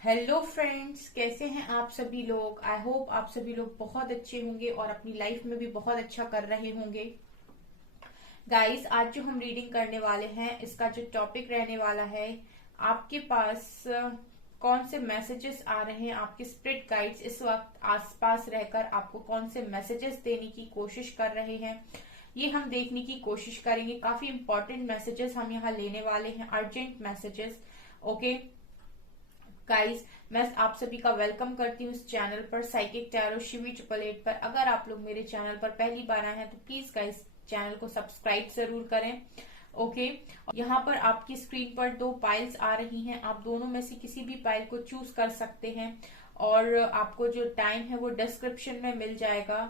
Hello friends, कैसे हैं आप सभी लोग। आई होप आप सभी लोग बहुत अच्छे होंगे और अपनी लाइफ में भी बहुत अच्छा कर रहे होंगे। गाइस, आज जो हम रीडिंग करने वाले हैं इसका जो टॉपिक रहने वाला है, आपके पास कौन से मैसेजेस आ रहे हैं, आपके स्पिरिट गाइड्स इस वक्त आसपास रहकर आपको कौन से मैसेजेस देने की कोशिश कर रहे हैं, ये हम देखने की कोशिश करेंगे। काफी इंपॉर्टेंट मैसेजेस हम यहाँ लेने वाले हैं, अर्जेंट मैसेजेस। ओके गाइस, मैं आप सभी का वेलकम करती हूँ इस चैनल पर, साइकिक टैरो शिवी 888 पर। अगर आप लोग मेरे चैनल पर पहली बार आए हैं तो प्लीज गाइस चैनल को सब्सक्राइब जरूर करें। ओके, यहाँ पर आपकी स्क्रीन पर दो पाइल्स आ रही हैं, आप दोनों में से किसी भी पाइल को चूज कर सकते हैं और आपको जो टाइम है वो डिस्क्रिप्शन में मिल जाएगा।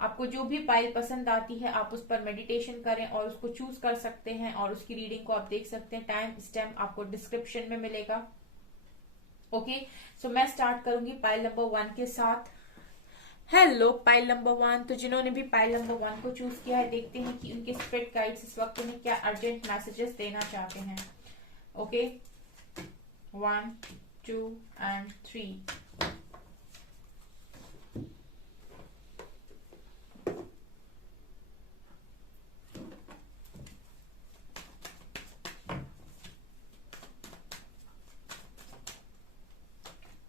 आपको जो भी पाइल पसंद आती है आप उस पर मेडिटेशन करें और उसको चूज कर सकते हैं और उसकी रीडिंग को आप देख सकते हैं। टाइम स्टैम्प आपको डिस्क्रिप्शन में मिलेगा। ओके, सो मैं स्टार्ट करूंगी पाइल नंबर 1 के साथ। हेलो पाइल नंबर 1, तो जिन्होंने भी पाइल नंबर 1 को चूज किया है, देखते हैं कि उनके स्पिरिट गाइड्स इस वक्त उन्हें क्या अर्जेंट मैसेजेस देना चाहते हैं। Okay, 1, 2 and 3।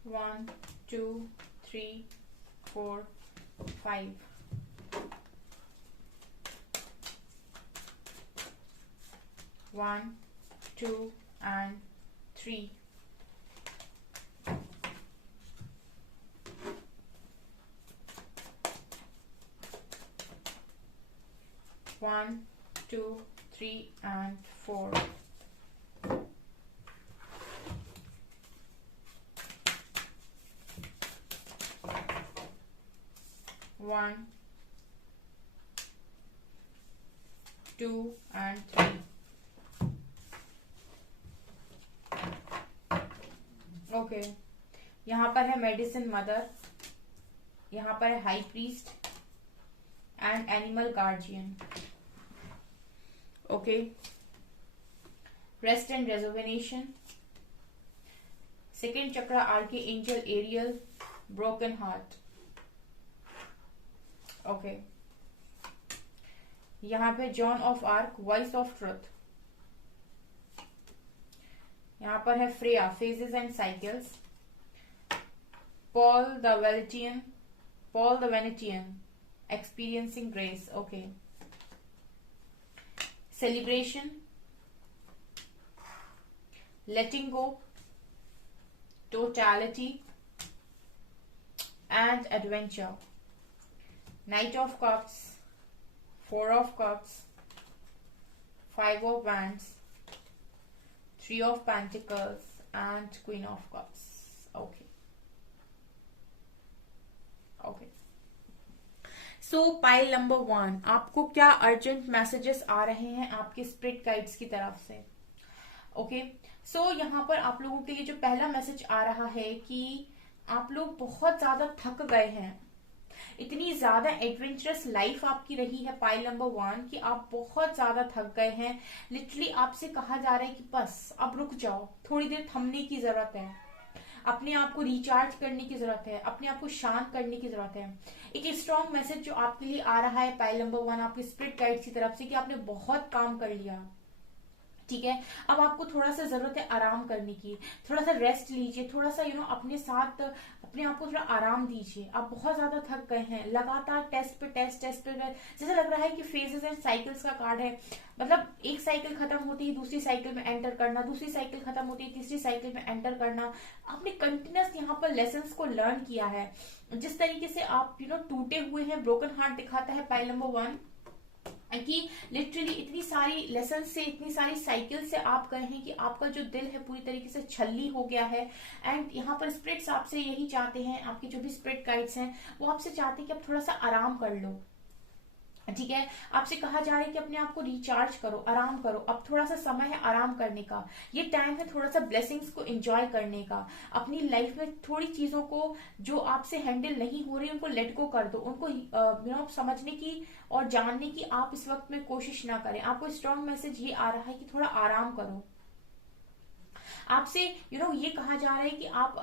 1, 2, 3, 4, 5। 1, 2 and 3। 1, 2, 3 and 4। 1, 2 and 3। Okay, यहाँ पर है मेडिसिन मदर, यहाँ पर है high priest and animal guardian. Okay, rest and rejuvenation, second chakra archangel Ariel, broken heart. Okay, यहाँ पे Joan of Arc, voice of truth. यहाँ पर है Freya, phases and cycles. Paul the Venetian, experiencing grace. Okay, celebration, letting go, totality and adventure. Knight of cups, 4 of cups, 5 of wands, 3 of pentacles and queen of cups। okay okay so pile number 1, आपको क्या urgent messages आ रहे हैं आपके spirit guides की तरफ से। Okay, सो यहाँ पर आप लोगों के लिए जो पहला मैसेज आ रहा है कि आप लोग बहुत ज्यादा थक गए हैं। इतनी ज्यादा एडवेंचरस लाइफ आपकी रही है पाइल नंबर 1 कि आप बहुत ज्यादा थक गए हैं। लिटरली आपसे कहा जा रहा है कि बस अब रुक जाओ, थोड़ी देर थमने की जरूरत है, अपने आप को रिचार्ज करने की जरूरत है, अपने आप को शांत करने की जरूरत है। एक स्ट्रॉन्ग मैसेज जो आपके लिए आ रहा है पाइल नंबर 1 आपके स्पिरिट गाइड्स की तरफ से कि आपने बहुत काम कर लिया, ठीक है, अब आपको थोड़ा सा जरूरत है आराम करने की। थोड़ा सा रेस्ट लीजिए, थोड़ा सा अपने साथ अपने आप को थोड़ा आराम दीजिए। आप बहुत ज्यादा थक गए हैं, लगातार टेस्ट पे जैसा लग रहा है कि फेजेस एंड साइकिल्स का कार्ड है। मतलब एक साइकिल खत्म होती है दूसरी साइकिल में एंटर करना, दूसरी साइकिल खत्म होती है तीसरी साइकिल में एंटर करना। आपने कंटिन्यूस यहाँ पर लेसन्स को लर्न किया है। जिस तरीके से आप टूटे हुए हैं, ब्रोकन हार्ट दिखाता है पाइल नंबर 1 कि लिटरली इतनी सारी लेसन से, इतनी सारी साइकिल से आप गए हैं कि आपका जो दिल है पूरी तरीके से छल्ली हो गया है। एंड यहाँ पर स्पिरिट्स आपसे यही चाहते हैं, आपके जो भी स्पिरिट गाइड्स हैं वो आपसे चाहते हैं कि आप थोड़ा सा आराम कर लो। ठीक है, आपसे कहा जा रहा है कि अपने आप को रिचार्ज करो, आराम करो। अब थोड़ा सा समय है आराम करने का, ये टाइम है थोड़ा सा ब्लेसिंग्स को एंजॉय करने का। अपनी लाइफ में थोड़ी चीजों को जो आपसे हैंडल नहीं हो रही उनको लेट गो कर दो, उनको समझने की और जानने की आप इस वक्त में कोशिश ना करें। आपको स्ट्रॉन्ग मैसेज ये आ रहा है कि थोड़ा आराम करो। आपसे ये कहा जा रहा है कि आप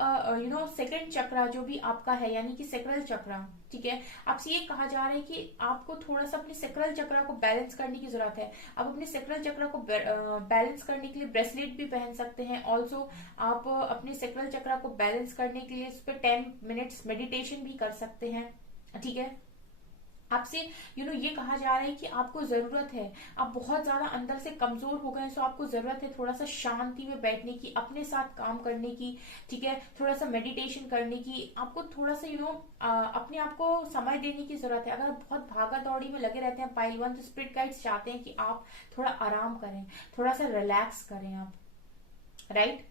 सेकंड चक्रा जो भी आपका है, यानी कि सेक्रल चक्रा, ठीक है, आपसे ये कहा जा रहा है कि आपको थोड़ा सा अपने सेक्रल चक्रा को बैलेंस करने की जरूरत है। आप अपने सेक्रल चक्रा को बैलेंस करने के लिए ब्रेसलेट भी पहन सकते हैं। ऑल्सो आप अपने सेक्रल चक्रा को बैलेंस करने के लिए इस पर 10 मिनट्स मेडिटेशन भी कर सकते हैं, ठीक है। आपसे ये कहा जा रहा है कि आपको जरूरत है, आप बहुत ज्यादा अंदर से कमजोर हो गए हैं, सो आपको जरूरत है थोड़ा सा शांति में बैठने की, अपने साथ काम करने की, ठीक है, थोड़ा सा मेडिटेशन करने की, आपको थोड़ा सा अपने आप को समय देने की जरूरत है। अगर आप बहुत भागा दौड़ी में लगे रहते हैं पाइल 1, तो स्पिरिट गाइड्स चाहते हैं कि आप थोड़ा आराम करें, थोड़ा सा रिलैक्स करें आप, राइट।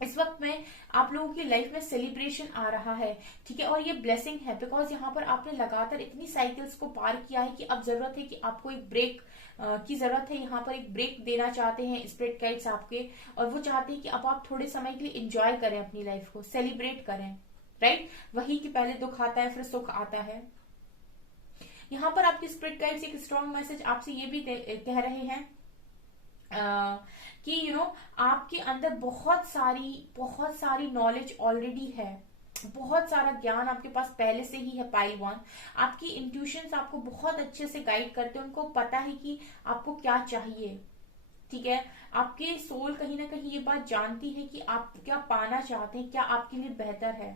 इस वक्त में आप लोगों की लाइफ में सेलिब्रेशन आ रहा है, ठीक है, और ये ब्लेसिंग है, बिकॉज यहाँ पर आपने लगातार इतनी साइकिल्स को पार किया है कि अब जरूरत है कि आपको एक ब्रेक की जरूरत है। यहाँ पर एक ब्रेक देना चाहते हैं स्पिरिट गाइड्स आपके, और वो चाहते हैं कि अब आप थोड़े समय के लिए एंजॉय करें अपनी लाइफ को, सेलिब्रेट करें, राइट। वही कि पहले दुख आता है फिर सुख आता है। यहाँ पर आपके स्पिरिट गाइड्स एक स्ट्रॉन्ग मैसेज आपसे ये भी कह रहे हैं कि आपके अंदर बहुत सारी नॉलेज ऑलरेडी है, बहुत सारा ज्ञान आपके पास पहले से ही है पाइल 1। आपकी इंट्यूशंस आपको बहुत अच्छे से गाइड करते हैं, उनको पता है कि आपको क्या चाहिए, ठीक है। आपकी सोल कहीं ना कहीं ये बात जानती है कि आप क्या पाना चाहते हैं, क्या आपके लिए बेहतर है,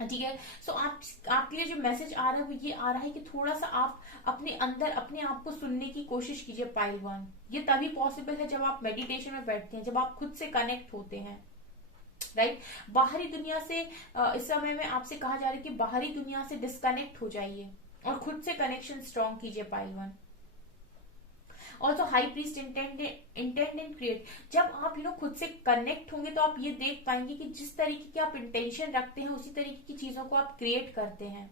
ठीक है। सो आपके लिए जो मैसेज आ रहा है वो ये आ रहा है कि थोड़ा सा आप अपने अंदर अपने आप को सुनने की कोशिश कीजिए पाइल 1। ये तभी पॉसिबल है जब आप मेडिटेशन में बैठते हैं, जब आप खुद से कनेक्ट होते हैं, राइट। बाहरी दुनिया से इस समय में आपसे कहा जा रहा है कि बाहरी दुनिया से डिस्कनेक्ट हो जाइए और खुद से कनेक्शन स्ट्रॉन्ग कीजिए pile 1। Also high priest intend and create, जब आप खुद से कनेक्ट होंगे तो आप ये देख पाएंगे कि जिस तरीके की आप इंटेंशन रखते हैं उसी तरीके की चीजों को आप क्रिएट करते हैं,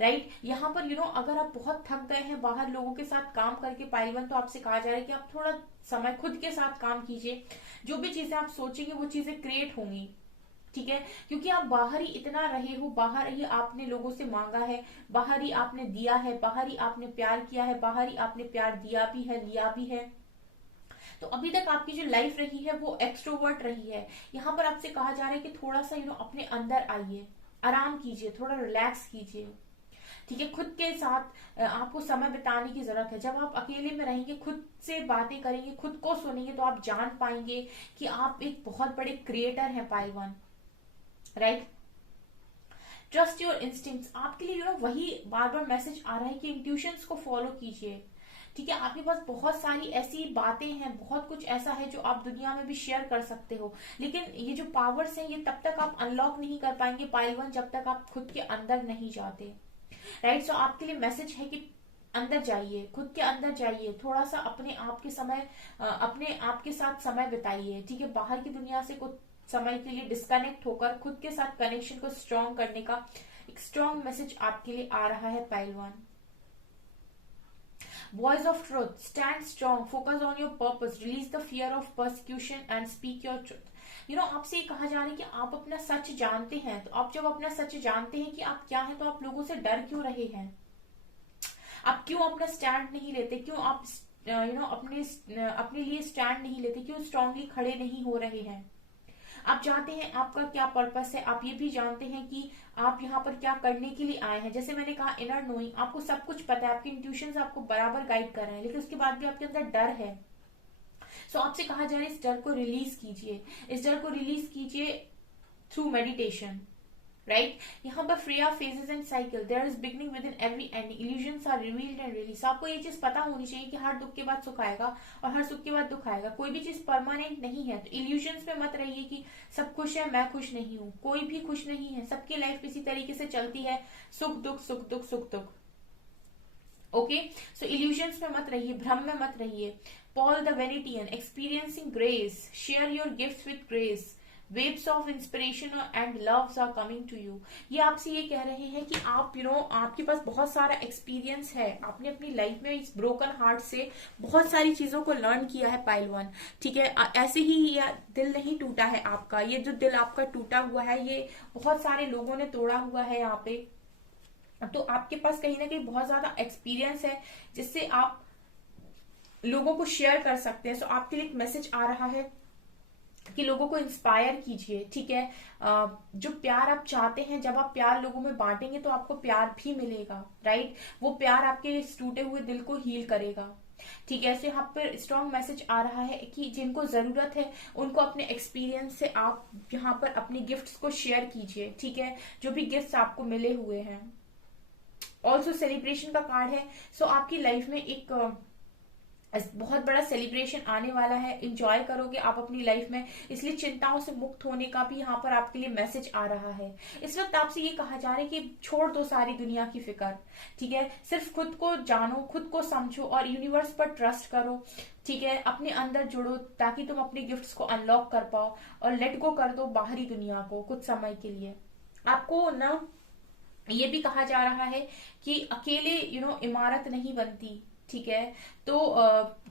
राइट। यहाँ पर अगर आप बहुत थक गए हैं बाहर लोगों के साथ काम करके पाइल 1, तो आपसे कहा जा रहा है कि आप थोड़ा समय खुद के साथ काम कीजिए। जो भी चीजें आप सोचेंगे वो चीजें क्रिएट होंगी, ठीक है, क्योंकि आप बाहर ही इतना रहे हो, बाहर ही आपने लोगों से मांगा है, बाहर ही आपने दिया है, बाहर ही आपने प्यार किया है, बाहर ही आपने प्यार दिया भी है, लिया भी है। तो अभी तक आपकी जो लाइफ रही है वो एक्सट्रोवर्ट रही है। यहाँ पर आपसे कहा जा रहा है कि थोड़ा सा अपने अंदर आइए, आराम कीजिए, थोड़ा रिलैक्स कीजिए, ठीक है। खुद के साथ आपको समय बिताने की जरूरत है। जब आप अकेले में रहेंगे, खुद से बातें करेंगे, खुद को सुनेंगे, तो आप जान पाएंगे कि आप एक बहुत बड़े क्रिएटर हैं pile 1, right. Trust your instincts, आपके लिए वही बार बार मैसेज आ रहा है कि इंट्यूशंस को फॉलो कीजिए, ठीक है। आपके पास बहुत सारी ऐसी बातें हैं, बहुत कुछ ऐसा है जो आप दुनिया में भी शेयर कर सकते हो, लेकिन ये जो पावर्स हैं ये तब तक आप अनलॉक नहीं कर पाएंगे पाइल 1 जब तक आप खुद के अंदर नहीं जाते, राइट। सो आपके लिए मैसेज है कि अंदर जाइए, खुद के अंदर जाइए, थोड़ा सा अपने आप के साथ समय बिताइए, ठीक है। बाहर की दुनिया से कुछ समय के लिए डिस्कनेक्ट होकर खुद के साथ कनेक्शन को स्ट्रॉन्ग करने का एक स्ट्रॉन्ग मैसेज आपके लिए आ रहा है pile 1। Voice of truth, stand strong, focus on your purpose, release the fear of persecution and speak your truth. आपसे ये कहा जा रहा है कि आप अपना सच जानते हैं, तो आप जब अपना सच जानते हैं कि आप क्या हैं, तो आप लोगों से डर क्यों रहे हैं, आप क्यों अपना स्टैंड नहीं लेते, क्यों आप अपने लिए स्टैंड नहीं लेते, क्यों स्ट्रांगली खड़े नहीं हो रहे हैं। आप जानते हैं आपका क्या पर्पस है, आप ये भी जानते हैं कि आप यहाँ पर क्या करने के लिए आए हैं। जैसे मैंने कहा इनर नोइंग, आपको सब कुछ पता है, आपके इंट्यूशंस आपको बराबर गाइड कर रहे हैं, लेकिन उसके बाद भी आपके अंदर डर है। सो आपसे कहा जा रहा है इस डर को रिलीज कीजिए, इस डर को रिलीज कीजिए थ्रू मेडिटेशन, राइट। यहाँ पर Freya phases and cycle, there is beginning within every ending, illusions are revealed and release. आपको ये चीज पता होनी चाहिए कि हर दुख के बाद सुख आएगा और हर सुख के बाद दुख आएगा, कोई भी चीज परमानेंट नहीं है। तो इल्यूजन्स में मत रहिए कि सब खुश है मैं खुश नहीं हूँ, कोई भी खुश नहीं है, सबकी लाइफ इसी तरीके से चलती है, सुख दुख सुख दुख सुख दुख, ओके। सो इल्यूजन्स में मत रहिए, भ्रम में मत रहिए। Paul the Venetian, experiencing grace, share your gifts with grace, waves of inspiration and loves are coming to you. ये आपसे ये कह रहे हैं कि आप आपके पास बहुत सारा एक्सपीरियंस है, आपने अपनी लाइफ में इस ब्रोकन हार्ट से बहुत सारी चीजों को लर्न किया है पाइल 1, ठीक है। ऐसे ही ये दिल नहीं टूटा है आपका, ये जो दिल आपका टूटा हुआ है ये बहुत सारे लोगों ने तोड़ा हुआ है यहाँ पे। तो आपके पास कहीं ना कहीं बहुत ज्यादा एक्सपीरियंस है जिससे आप लोगों को शेयर कर सकते हैं। सो आपके लिए एक मैसेज आ रहा है कि लोगों को इंस्पायर कीजिए, ठीक है। जो प्यार आप चाहते हैं, जब आप प्यार लोगों में बांटेंगे तो आपको प्यार भी मिलेगा, राइट। वो प्यार आपके इस टूटे हुए दिल को हील करेगा, ठीक है। तो यहाँ पर स्ट्रॉन्ग मैसेज आ रहा है कि जिनको जरूरत है उनको अपने एक्सपीरियंस से आप यहाँ पर अपनी गिफ्ट्स को शेयर कीजिए, ठीक है, जो भी गिफ्ट्स आपको मिले हुए हैं। ऑल्सो सेलिब्रेशन का कार्ड है, सो आपकी लाइफ में एक बहुत बड़ा सेलिब्रेशन आने वाला है, इंजॉय करोगे आप अपनी लाइफ में, इसलिए चिंताओं से मुक्त होने का भी यहाँ पर आपके लिए मैसेज आ रहा है। इस वक्त आपसे ये कहा जा रहा है कि छोड़ दो सारी दुनिया की फिक्र, ठीक है, सिर्फ खुद को जानो, खुद को समझो और यूनिवर्स पर ट्रस्ट करो, ठीक है। अपने अंदर जुड़ो ताकि तुम अपने गिफ्ट्स को अनलॉक कर पाओ और लेट गो कर दो बाहरी दुनिया को कुछ समय के लिए। आपको ना ये भी कहा जा रहा है कि अकेले इमारत नहीं बनती, ठीक है। तो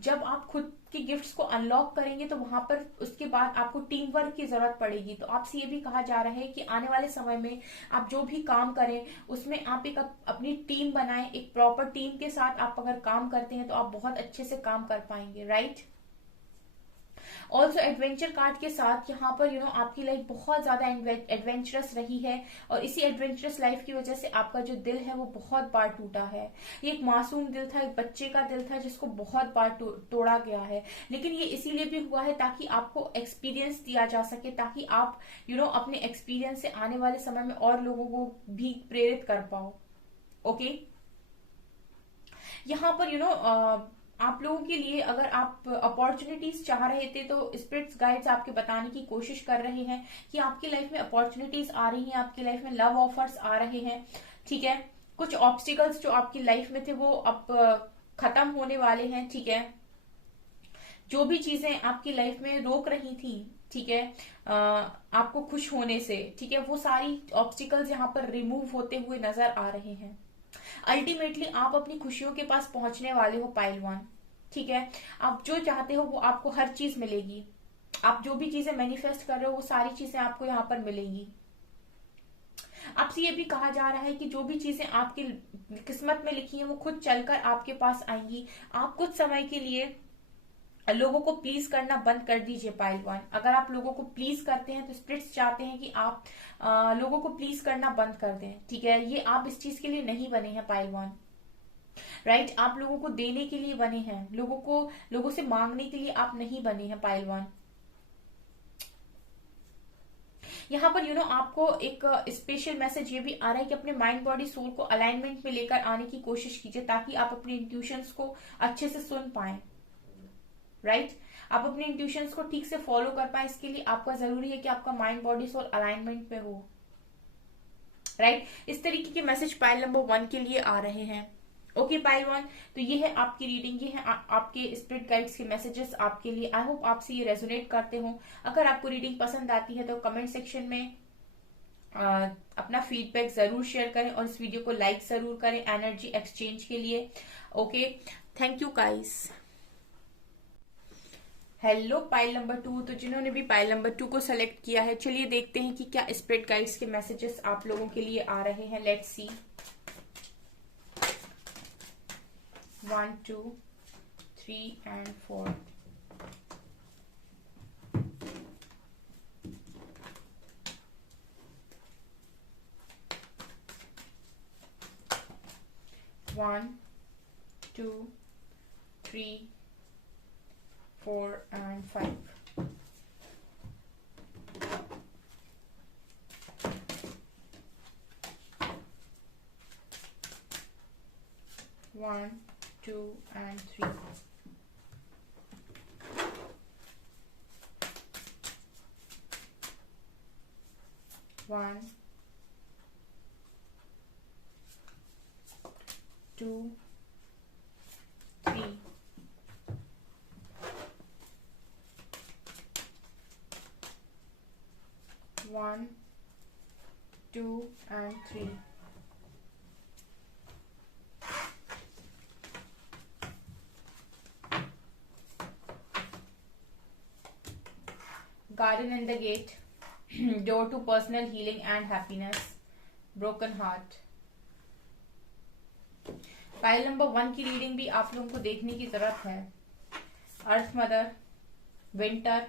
जब आप खुद के गिफ्ट्स को अनलॉक करेंगे तो वहां पर उसके बाद आपको टीम वर्क की जरूरत पड़ेगी। तो आपसे ये भी कहा जा रहा है कि आने वाले समय में आप जो भी काम करें उसमें आप एक अपनी टीम बनाएं, एक प्रॉपर टीम के साथ आप अगर काम करते हैं तो आप बहुत अच्छे से काम कर पाएंगे, राइट। ऑल्सो एडवेंचर कार्ड के साथ यहाँ पर आपकी लाइफ बहुत ज्यादा एडवेंचरस रही है और इसी एडवेंचरस लाइफ की वजह से आपका जो दिल है वो बहुत बार टूटा है। ये एक मासूम दिल था, एक बच्चे का दिल था जिसको बहुत बार तोड़ा गया है, लेकिन ये इसीलिए भी हुआ है ताकि आपको एक्सपीरियंस दिया जा सके, ताकि आप अपने एक्सपीरियंस से आने वाले समय में और लोगों को भी प्रेरित कर पाओ, ओके। यहाँ पर आप लोगों के लिए अगर आप अपॉर्चुनिटीज चाह रहे थे तो स्पिरिट्स गाइड्स आपके बताने की कोशिश कर रहे हैं कि आपकी लाइफ में अपॉर्चुनिटीज आ रही हैं, आपकी लाइफ में लव ऑफर्स आ रहे हैं, ठीक है। कुछ ऑब्स्टिकल्स जो आपकी लाइफ में थे वो अब खत्म होने वाले हैं, ठीक है। जो भी चीजें आपकी लाइफ में रोक रही थी, ठीक है, आपको खुश होने से, ठीक है, वो सारी ऑब्स्टिकल्स यहाँ पर रिमूव होते हुए नजर आ रहे हैं। अल्टीमेटली आप अपनी खुशियों के पास पहुंचने वाले हो पाइल वन, ठीक है। आप जो चाहते हो वो आपको हर चीज मिलेगी, आप जो भी चीजें मैनिफेस्ट कर रहे हो वो सारी चीजें आपको यहाँ पर मिलेंगी। आपसे ये भी कहा जा रहा है कि जो भी चीजें आपकी किस्मत में लिखी है वो खुद चलकर आपके पास आएंगी। आप कुछ समय के लिए लोगों को प्लीज करना बंद कर दीजिए पाइल वन। अगर आप लोगों को प्लीज करते हैं तो स्पिरिट्स चाहते हैं कि आप लोगों को प्लीज करना बंद कर दें, ठीक है। ये आप इस चीज के लिए नहीं बने हैं पाइल वन, राइट। आप लोगों को देने के लिए बने हैं, लोगों से मांगने के लिए आप नहीं बने हैं पाइल वन। यहाँ पर आपको एक स्पेशल मैसेज ये भी आ रहा है कि अपने माइंड बॉडी सोल को अलाइनमेंट में लेकर आने की कोशिश कीजिए ताकि आप अपने इंट्यूशंस को अच्छे से सुन पाए, राइट। आप अपने इंट्यूशंस को ठीक से फॉलो कर पाए, इसके लिए आपका जरूरी है कि आपका माइंड बॉडी सोल अलाइनमेंट पे हो, राइट। इस तरीके के मैसेज पाइल नंबर 1 के लिए आ रहे हैं, ओके पाइल 1। तो ये है आपकी रीडिंग, ये है आपके स्पिरिट गाइड्स के मैसेजेस आपके लिए। आई होप आपसे ये रेजोनेट करते हो। अगर आपको रीडिंग पसंद आती है तो कमेंट सेक्शन में अपना फीडबैक जरूर शेयर करें और इस वीडियो को लाइक जरूर करें एनर्जी एक्सचेंज के लिए, okay. Thank you guys. Hello pile number 2, तो जिन्होंने भी पाइल नंबर 2 को सेलेक्ट किया है, चलिए देखते हैं कि क्या स्पिरिट गाइड्स के मैसेजेस आप लोगों के लिए आ रहे हैं। Let's see. 1 2 3 and 4। One, 2, 3, 4 and 5। One, 2 and 3। One, 2, 3। One, 2 and 3। Garden and the Gate। Door to personal healing and happiness। Broken heart। File number 1 की रीडिंग भी आप लोगों को देखने की जरूरत है। Earth mother, winter,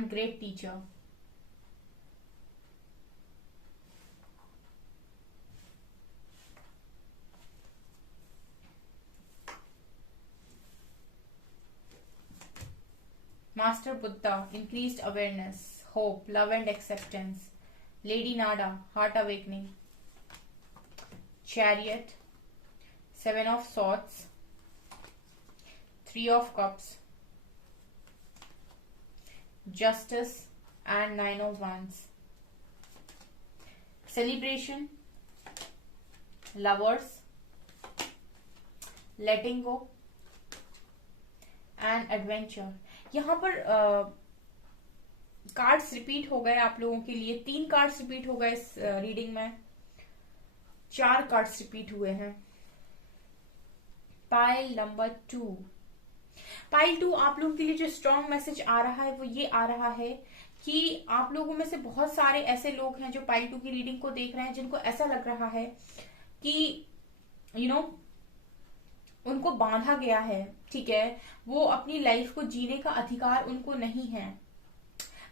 and great teacher. Master Buddha, increased awareness, hope, love and acceptance. Lady Nada, heart awakening. Chariot, Seven of Swords, Three of Cups, Justice and Nine of Wands. Celebration, Lovers, Letting Go and Adventure. यहाँ पर cards repeat हो गए आप लोगों के लिए, 3 cards repeat हो गए इस रीडिंग में, 4 कार्ड्स रिपीट हुए हैं। पाइल नंबर 2, पाइल 2 आप लोगों के लिए जो स्ट्रॉन्ग मैसेज आ रहा है वो ये आ रहा है कि आप लोगों में से बहुत सारे ऐसे लोग हैं जो पाइल 2 की रीडिंग को देख रहे हैं, जिनको ऐसा लग रहा है कि उनको बांधा गया है, ठीक है, वो अपनी लाइफ को जीने का अधिकार उनको नहीं है।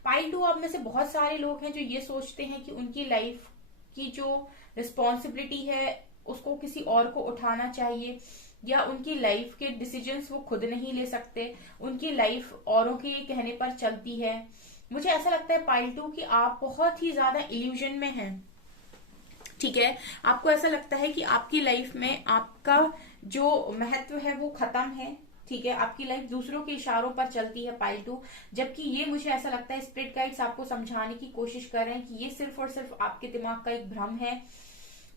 पाइल 2 आप में से बहुत सारे लोग हैं जो ये सोचते हैं कि उनकी लाइफ की जो रिस्पॉन्सिबिलिटी है उसको किसी और को उठाना चाहिए, या उनकी लाइफ के डिसीजंस वो खुद नहीं ले सकते, उनकी लाइफ औरों के कहने पर चलती है। मुझे ऐसा लगता है पाइल 2 कि आप बहुत ही ज्यादा इल्यूजन में हैं, ठीक है। आपको ऐसा लगता है कि आपकी लाइफ में आपका जो महत्व है वो खत्म है, ठीक है, आपकी लाइफ दूसरों के इशारों पर चलती है पाइल 2। जबकि ये मुझे ऐसा लगता है स्पिरिट गाइड्स आपको समझाने की कोशिश कर रहे हैं कि ये सिर्फ और सिर्फ आपके दिमाग का एक भ्रम है।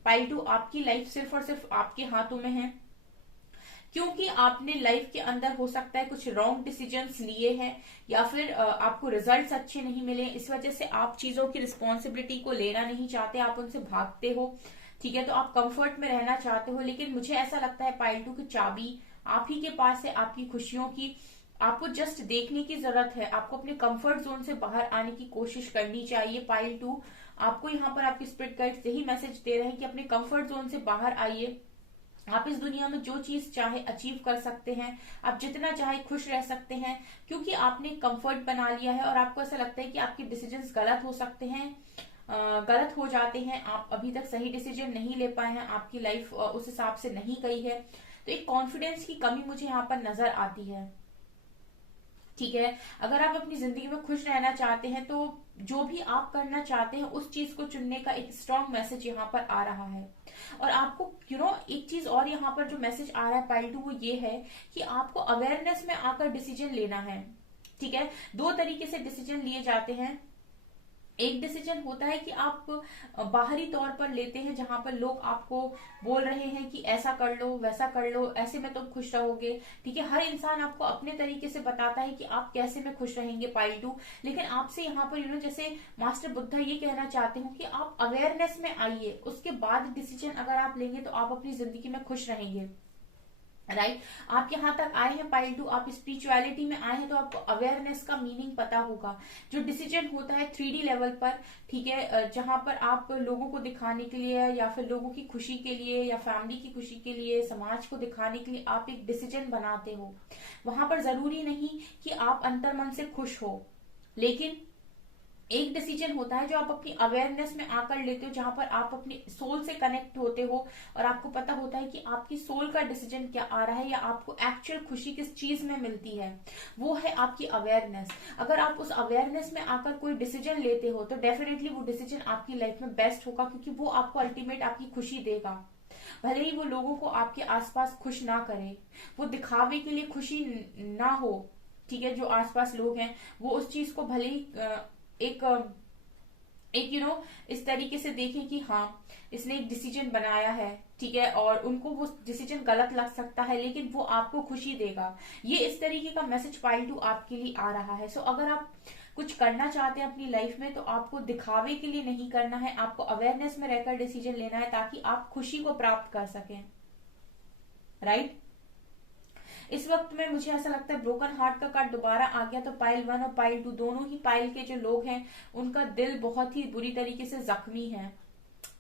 पाइल 2 आपकी लाइफ सिर्फ और सिर्फ आपके हाथों में है, क्योंकि आपने लाइफ के अंदर हो सकता है कुछ रॉन्ग डिसीजंस लिए हैं, या फिर आपको रिजल्ट्स अच्छे नहीं मिले, इस वजह से आप चीजों की रिस्पॉन्सिबिलिटी को लेना नहीं चाहते, आप उनसे भागते हो, ठीक है, तो आप कंफर्ट में रहना चाहते हो। लेकिन मुझे ऐसा लगता है पाइल 2 की चाबी आप ही के पास है, आपकी खुशियों की। आपको जस्ट देखने की जरूरत है, आपको अपने कंफर्ट जोन से बाहर आने की कोशिश करनी चाहिए। पाइल 2 आपको यहाँ पर आपके स्पिरिट गाइड्स यही मैसेज दे रहे हैं कि अपने कंफर्ट जोन से बाहर आइए। आप इस दुनिया में जो चीज चाहे अचीव कर सकते हैं, आप जितना चाहे खुश रह सकते हैं, क्योंकि आपने कंफर्ट बना लिया है। और आपको ऐसा लगता है कि आपके डिसीजंस गलत हो सकते हैं, गलत हो जाते हैं, आप अभी तक सही डिसीजन नहीं ले पाए हैं, आपकी लाइफ उस हिसाब से नहीं गई है, तो एक कॉन्फिडेंस की कमी मुझे यहाँ पर नजर आती है, ठीक है। अगर आप अपनी जिंदगी में खुश रहना चाहते हैं तो जो भी आप करना चाहते हैं उस चीज को चुनने का एक स्ट्रॉन्ग मैसेज यहाँ पर आ रहा है। और आपको एक चीज और यहाँ पर जो मैसेज आ रहा है पाइल 2 वो ये है कि आपको अवेयरनेस में आकर डिसीजन लेना है, ठीक है। 2 तरीके से डिसीजन लिए जाते हैं। एक डिसीजन होता है कि आप बाहरी तौर पर लेते हैं, जहां पर लोग आपको बोल रहे हैं कि ऐसा कर लो, वैसा कर लो, ऐसे में तुम खुश रहोगे, ठीक है। हर इंसान आपको अपने तरीके से बताता है कि आप कैसे में खुश रहेंगे पाइल 2। लेकिन आपसे यहाँ पर जैसे मास्टर बुद्धा ये कहना चाहते हो कि आप अवेयरनेस में आइए, उसके बाद डिसीजन अगर आप लेंगे तो आप अपनी जिंदगी में खुश रहेंगे, राइट। आप यहाँ तक आए हैं पाइल 2, आप स्पिरिचुअलिटी में आए हैं तो आपको अवेयरनेस का मीनिंग पता होगा। जो डिसीजन होता है 3D लेवल पर, ठीक है, जहां पर आप लोगों को दिखाने के लिए या फिर लोगों की खुशी के लिए या फैमिली की खुशी के लिए, समाज को दिखाने के लिए आप एक डिसीजन बनाते हो, वहां पर जरूरी नहीं कि आप अंतर्मन से खुश हो। लेकिन एक डिसीजन होता है जो आप अपनी अवेयरनेस में आकर लेते हो, जहां पर आप अपनी सोल से कनेक्ट होते हो और आपको पता होता है कि आपकी सोल का डिसीजन क्या आ रहा है, या आपको एक्चुअल खुशी किस चीज में मिलती है, वो है आपकी अवेयरनेस। अगर आप उस अवेयरनेस में आकर कोई डिसीजन लेते हो तो डेफिनेटली वो डिसीजन आपकी लाइफ में बेस्ट होगा, क्योंकि वो आपको अल्टीमेट आपकी खुशी देगा। भले ही वो लोगों को आपके आसपास खुश ना करे, वो दिखावे के लिए खुशी ना हो, ठीक है, जो आसपास लोग हैं वो उस चीज को भले ही एक इस तरीके से देखें कि हाँ इसने एक डिसीजन बनाया है, ठीक है, और उनको वो डिसीजन गलत लग सकता है लेकिन वो आपको खुशी देगा। ये इस तरीके का मैसेज पाइल 2 आपके लिए आ रहा है। सो अगर आप कुछ करना चाहते हैं अपनी लाइफ में तो आपको दिखावे के लिए नहीं करना है, आपको अवेयरनेस में रहकर डिसीजन लेना है ताकि आप खुशी को प्राप्त कर सकें, राइट। इस वक्त में मुझे ऐसा लगता है ब्रोकन हार्ट का कार्ड दोबारा आ गया, तो पाइल 1 और पाइल 2 दोनों ही पाइल के जो लोग हैं उनका दिल बहुत ही बुरी तरीके से जख्मी है,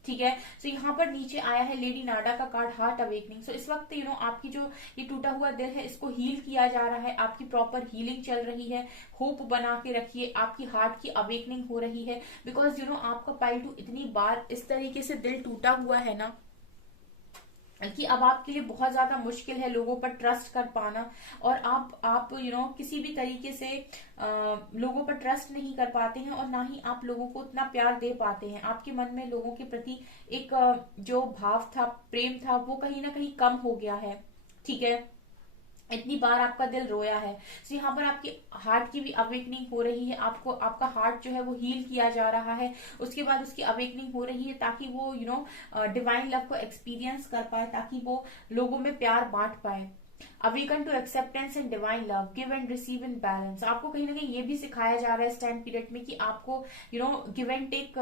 ठीक है। सो यहाँ पर नीचे आया है लेडी नाडा का कार्ड, हार्ट अवेकनिंग। सो इस वक्त आपकी जो ये टूटा हुआ दिल है इसको हील किया जा रहा है, आपकी प्रॉपर हीलिंग चल रही है। होप बना के रखिए, आपकी हार्ट की अवेकनिंग हो रही है। बिकॉज आपका पाइल 2 इतनी बार इस तरीके से दिल टूटा हुआ है ना कि अब आपके लिए बहुत ज्यादा मुश्किल है लोगों पर ट्रस्ट कर पाना। और आप किसी भी तरीके से लोगों पर ट्रस्ट नहीं कर पाते हैं, और ना ही आप लोगों को उतना प्यार दे पाते हैं। आपके मन में लोगों के प्रति एक जो भाव था, प्रेम था, वो कहीं ना कहीं कम हो गया है। ठीक है, इतनी बार आपका दिल रोया है। तो यहाँ पर आपकी हार्ट की भी अवेकनिंग हो रही है, आपको आपका हार्ट जो है वो हील किया जा रहा है। उसके बाद उसकी अवेकनिंग हो रही है ताकि वो डिवाइन लव को एक्सपीरियंस कर पाए, ताकि वो लोगों में प्यार बांट पाए। Awaken to acceptance and divine love, give and receive in balance. आपको कहीं ना कहीं ये भी सिखाया जा रहा है इस टाइम पीरियड में कि आपको give and take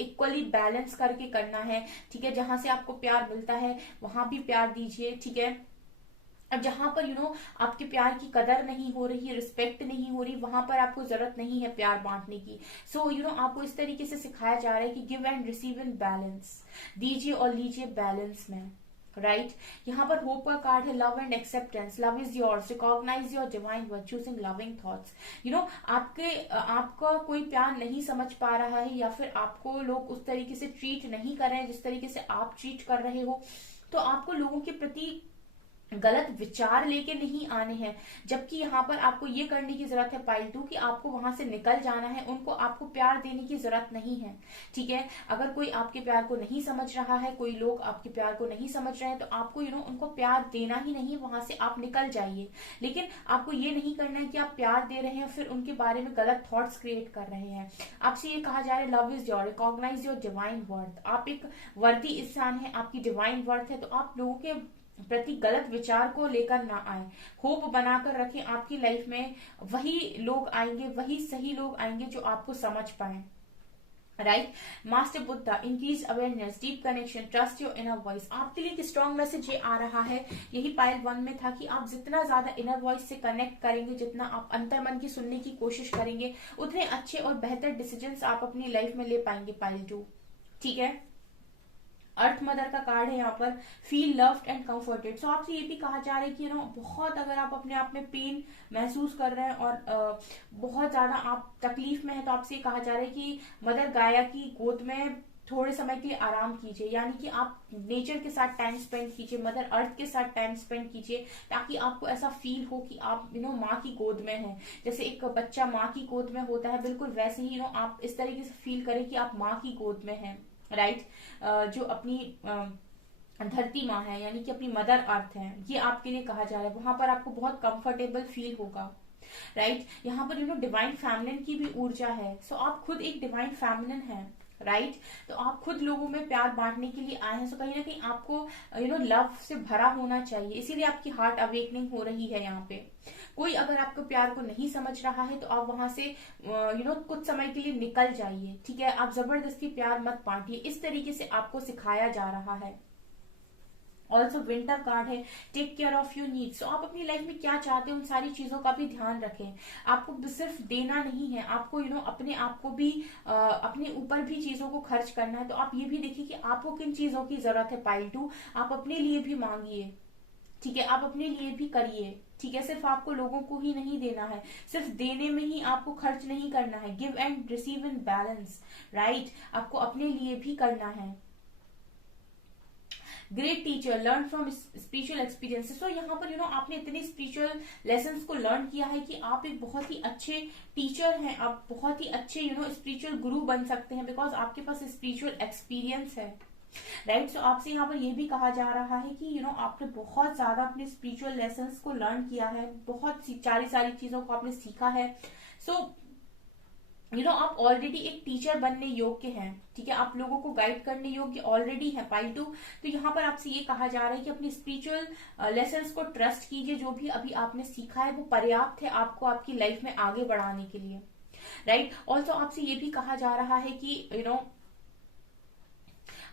equally balance करके करना है। ठीक है, जहां से आपको प्यार मिलता है वहां भी प्यार दीजिए। ठीक है, अब जहां पर आपके प्यार की कदर नहीं हो रही है, रिस्पेक्ट नहीं हो रही, वहां पर आपको जरूरत नहीं है प्यार बांटने की। सो आपको इस तरीके से सिखाया जा रहा है कि give and receive in balance, दीजिए और लीजिए बैलेंस में। राइट यहाँ पर होप का कार्ड है, love and acceptance, love is yours, recognise your divine word, choosing loving thoughts. आपका कोई प्यार नहीं समझ पा रहा है, या फिर आपको लोग उस तरीके से ट्रीट नहीं कर रहे हैं जिस तरीके से आप ट्रीट कर रहे हो, तो आपको लोगों के प्रति गलत विचार लेके नहीं आने हैं। जबकि यहाँ पर आपको ये करने की जरूरत है पाइल 2 कि आपको वहां से निकल जाना है, उनको आपको प्यार देने की जरूरत नहीं है। ठीक है, अगर कोई आपके प्यार को नहीं समझ रहा है, कोई लोग आपके प्यार को नहीं समझ रहे हैं, तो आपको उनको प्यार देना ही नहीं, वहां से आप निकल जाइए। लेकिन आपको ये नहीं करना है कि आप प्यार दे रहे हैं फिर उनके बारे में गलत थॉट्स क्रिएट कर रहे हैं। आपसे ये कहा जा रहा है love is your, recognise your divine worth. आप एक वर्दी इंसान है, आपकी डिवाइन वर्थ है, तो आप लोगों के प्रति गलत विचार को लेकर ना आए। होप बनाकर रखें, आपकी लाइफ में वही लोग आएंगे, वही सही लोग आएंगे जो आपको समझ पाए। Right, master Buddha, increase awareness, deep connection, trust your inner voice. आपके लिए एक स्ट्रॉन्ग मैसेज ये आ रहा है, यही पाइल 1 में था कि आप जितना ज्यादा इनर वॉइस से कनेक्ट करेंगे, जितना आप अंतर मन की सुनने की कोशिश करेंगे, उतने अच्छे और बेहतर डिसीजंस आप अपनी लाइफ में ले पाएंगे पाइल 2। ठीक है, अर्थ मदर का कार्ड है यहाँ पर, फील लव्ड एंड कंफर्टेड। सो आपसे ये भी कहा जा रहा है कि बहुत अगर आप अपने आप में पेन महसूस कर रहे हैं और बहुत ज्यादा आप तकलीफ में है, तो आपसे कहा जा रहा है कि मदर गाया की गोद में थोड़े समय के लिए आराम कीजिए। यानी कि आप नेचर के साथ टाइम स्पेंड कीजिए, मदर अर्थ के साथ टाइम स्पेंड कीजिए, ताकि आपको ऐसा फील हो कि आप माँ की गोद में हैं। जैसे एक बच्चा माँ की गोद में होता है, बिल्कुल वैसे ही आप इस तरीके से फील करें कि आप माँ की गोद में हैं। राइट, जो अपनी धरती माँ है, यानी कि अपनी मदर अर्थ है, ये आपके लिए कहा जा रहा है। वहां पर आपको बहुत कंफर्टेबल फील होगा। राइट, यहाँ पर डिवाइन फैमिलिन की भी ऊर्जा है। सो आप खुद एक डिवाइन फैमिलिन है। राइट, तो आप खुद लोगों में प्यार बांटने के लिए आए हैं। सो कहीं ना कहीं आपको लव से भरा होना चाहिए, इसीलिए आपकी हार्ट अवेकनिंग हो रही है। यहाँ पे कोई अगर आपको प्यार को नहीं समझ रहा है, तो आप वहां से कुछ समय के लिए निकल जाइए। ठीक है, आप जबरदस्ती प्यार मत बांटिए, इस तरीके से आपको सिखाया जा रहा है। ऑल्सो विंटर कार्ड है, take care of your needs. तो आप अपनी लाइफ में क्या चाहते हैं उन सारी चीजों का भी ध्यान रखें। आपको सिर्फ देना नहीं है, आपको अपने आप को भी अपने ऊपर भी चीजों को खर्च करना है। तो आप ये भी देखिए कि आपको किन चीजों की जरूरत है पाइल 2, आप अपने लिए भी मांगिए। ठीक है, आप अपने लिए भी करिए। ठीक है, सिर्फ आपको लोगों को ही नहीं देना है, सिर्फ देने में ही आपको खर्च नहीं करना है। Give and receive in balance. Right, आपको अपने लिए भी करना है। Great teacher, learn from spiritual experiences. तो यहाँ पर आपने इतने स्पिरिचुअल लेसन्स को लर्न किया है कि आप एक बहुत ही अच्छे टीचर हैं, आप बहुत ही अच्छे स्पिरिचुअल गुरु बन सकते हैं, बिकॉज आपके पास स्पिरिचुअल एक्सपीरियंस है। राइट, सो आपसे यहाँ पर यह भी कहा जा रहा है कि आपने बहुत ज्यादा अपने स्पिरिचुअल लेसन्स को लर्न किया है, बहुत सारी चीजों को आपने सीखा है। सो आप ऑलरेडी एक टीचर बनने योग्य हैं। ठीक है, आप लोगों को गाइड करने योग्य ऑलरेडी है पाइल 2। तो यहाँ पर आपसे ये कहा जा रहा है कि अपनी स्पिरिचुअल लेसन्स को ट्रस्ट कीजिए, जो भी अभी आपने सीखा है वो पर्याप्त है आपको आपकी लाइफ में आगे बढ़ाने के लिए। राइट, ऑल्सो आपसे ये भी कहा जा रहा है कि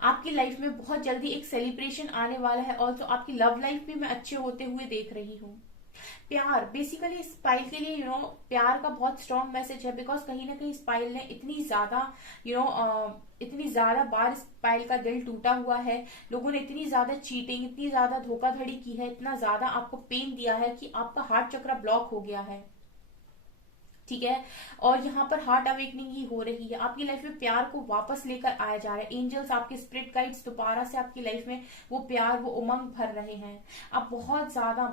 आपकी लाइफ में बहुत जल्दी एक सेलिब्रेशन आने वाला है। ऑल्सो आपकी लव लाइफ भी मैं अच्छे होते हुए देख रही हूँ। प्यार बेसिकली इस पाइल के लिए प्यार का बहुत स्ट्रॉन्ग मैसेज है, बिकॉज कहीं ना कहीं इस पाइल ने इतनी ज्यादा इतनी ज्यादा बार इस पाइल का दिल टूटा हुआ है, लोगों ने इतनी ज्यादा चीटिंग, इतनी ज्यादा धोखाधड़ी की है, इतना ज्यादा आपको पेन दिया है कि आपका हार्ट चक्र ब्लॉक हो गया है, ठीक है। और यहाँ पर हार्ट अवेकनिंग ही हो रही है, आपकी लाइफ में प्यार को वापस लेकर आया जा रहा है। एंजल्स, आपके स्पिरिट गाइड्स दोबारा से आपकी लाइफ में वो प्यार, वो उमंग भर रहे हैं। आप बहुत ज्यादा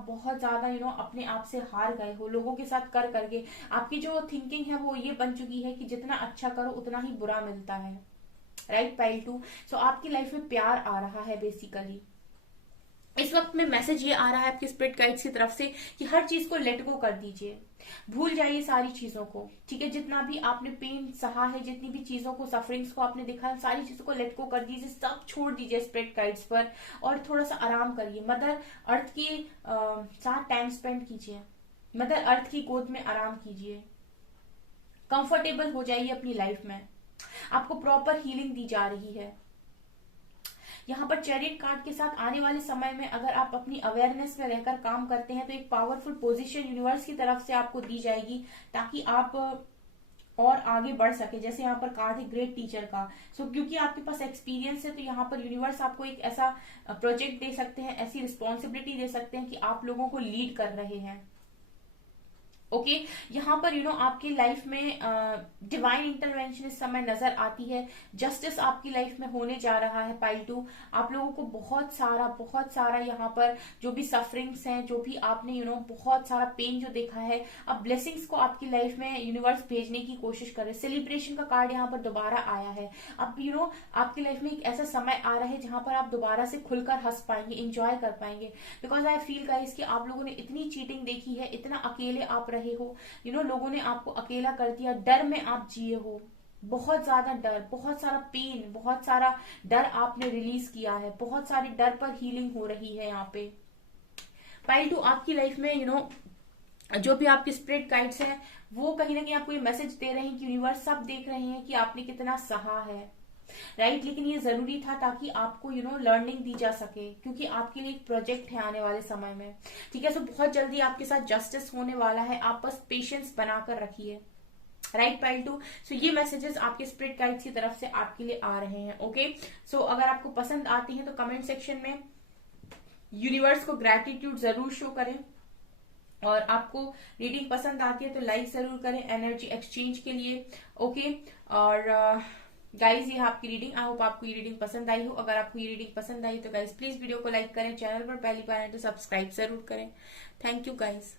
अपने आप से हार गए हो लोगों के साथ कर करके। आपकी जो थिंकिंग है वो ये बन चुकी है कि जितना अच्छा करो उतना ही बुरा मिलता है, राइट पाइल 2। सो आपकी लाइफ में प्यार आ रहा है बेसिकली। इस वक्त में मैसेज ये आ रहा है आपके स्पिरिट गाइड्स की तरफ से कि हर चीज को लेट गो कर दीजिए, भूल जाइए सारी चीजों को, ठीक है। जितना भी आपने पेन सहा है, जितनी भी चीजों को, सफरिंग्स को आपने देखा है, सारी चीजों को लेट गो कर दीजिए, सब छोड़ दीजिए स्पिरिट गाइड्स पर और थोड़ा सा आराम करिए। मदर अर्थ की साथ टाइम स्पेंड कीजिए, मदर अर्थ की गोद में आराम कीजिए, कंफर्टेबल हो जाइए अपनी लाइफ में। आपको प्रॉपर हीलिंग दी जा रही है। यहाँ पर चैरियट कार्ड के साथ आने वाले समय में अगर आप अपनी अवेयरनेस में रहकर काम करते हैं तो एक पावरफुल पोजीशन यूनिवर्स की तरफ से आपको दी जाएगी ताकि आप और आगे बढ़ सके। जैसे यहाँ पर कार्ड है ग्रेट टीचर का। क्योंकि आपके पास एक्सपीरियंस है तो यहाँ पर यूनिवर्स आपको एक ऐसा प्रोजेक्ट दे सकते हैं, ऐसी रिस्पॉन्सिबिलिटी दे सकते हैं कि आप लोगों को लीड कर रहे हैं, ओके। यहाँ पर आपकी लाइफ में डिवाइन इंटरवेंशन इस समय नजर आती है। जस्टिस आपकी लाइफ में होने जा रहा है पाइल 2। आप लोगों को बहुत सारा यहाँ पर जो भी सफरिंग्स हैं, जो भी आपने बहुत सारा पेन जो देखा है, अब ब्लेसिंग्स को आपकी लाइफ में यूनिवर्स भेजने की कोशिश कर रहे हैं। सेलिब्रेशन का कार्ड यहाँ पर दोबारा आया है। अब आपकी लाइफ में एक ऐसा समय आ रहा है जहां पर आप दोबारा से खुलकर हंस पाएंगे, इंजॉय कर पाएंगे। बिकॉज आई फील गाइस कि आप लोगों ने इतनी चीटिंग देखी है, इतना अकेले आप रहे हो, लोगों ने आपको अकेला कर दिया, डर में आप जिए हो, बहुत ज्यादा डर, बहुत सारा पेन, बहुत सारा डर आपने रिलीज किया है, बहुत सारे डर पर हीलिंग हो रही है यहाँ पे। पाइल 2 आपकी लाइफ में जो भी आपके स्पिरिट गाइड्स हैं वो कहीं ना कहीं आपको ये मैसेज दे रहे हैं कि यूनिवर्स सब देख रहे हैं कि आपने कितना सहा है, राइट। लेकिन ये जरूरी था ताकि आपको लर्निंग दी जा सके, क्योंकि आपके लिए एक प्रोजेक्ट है आने वाले समय में, ठीक है। सो बहुत जल्दी आपके साथ जस्टिस होने वाला है, आप बस पेशेंस बनाकर रखिए, राइट पाइल 2। सो ये मैसेजेस आपके स्पिरिट गाइड्स की तरफ से आपके लिए आ रहे हैं, ओके। सो अगर आपको पसंद आती है तो कमेंट सेक्शन में यूनिवर्स को ग्रैटिट्यूड जरूर शो करें, और आपको रीडिंग पसंद आती है तो लाइक जरूर करें एनर्जी एक्सचेंज के लिए, ओके। और गाइज ये आपकी रीडिंग, आई होप आपको ये रीडिंग पसंद आई हो। अगर आपको ये रीडिंग पसंद आई तो गाइज प्लीज वीडियो को लाइक करें, चैनल पर पहली बार है तो सब्सक्राइब जरूर करें। Thank you guys.